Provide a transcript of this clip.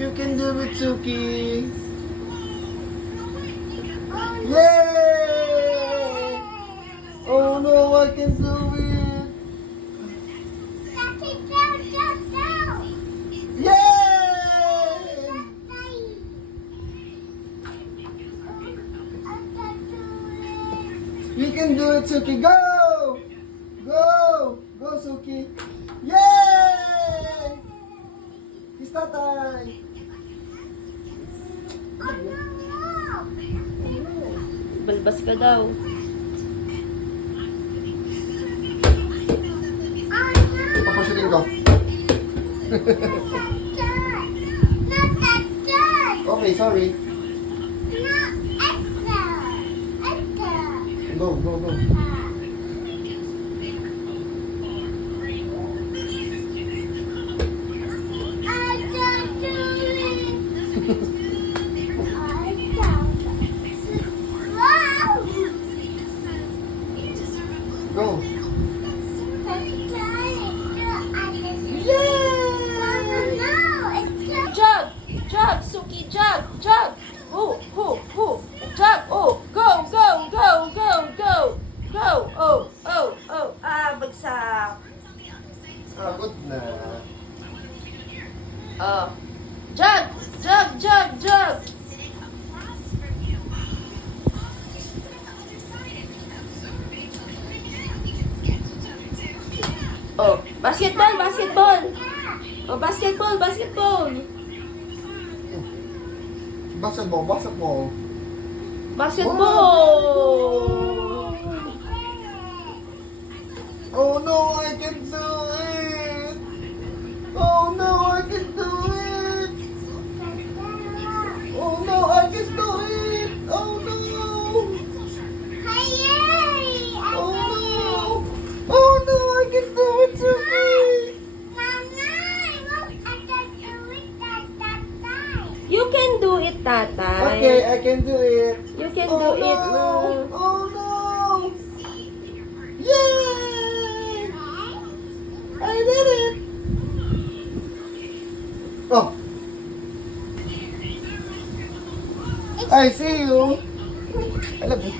You can do it, Suki. Yay! Oh no, I can do it. Yay! You can do it, Suki. Go! Go! Go, Suki. Yay! Kiss tatay. Balbas ka daw. Papasutin ko. Okay, sorry. Go, go, go. Go. Jog! Jog, Suki! Jog! Jog! Oh! Oh! Oh! Jog! Oh! Go! Go! Go! Go! Go! Go! Oh! Oh! Oh! Ah! Bagsak! Abot na. Oh! Jog! Jog! Jog! Jog! Oh! Basketball! Basketball! Oh! Basketball! Basketball! Basketball, basketball. Basketball! Oh no, I can do it! Oh no, I can do it! Oh no, I can do it! Oh no! Oh no! Oh no, I can do it, Suki! You can do it, tatay. Okay, I can do it. You can Oh do it, no! no. Oh no! Yay! I did it! Oh! I see you! I love you.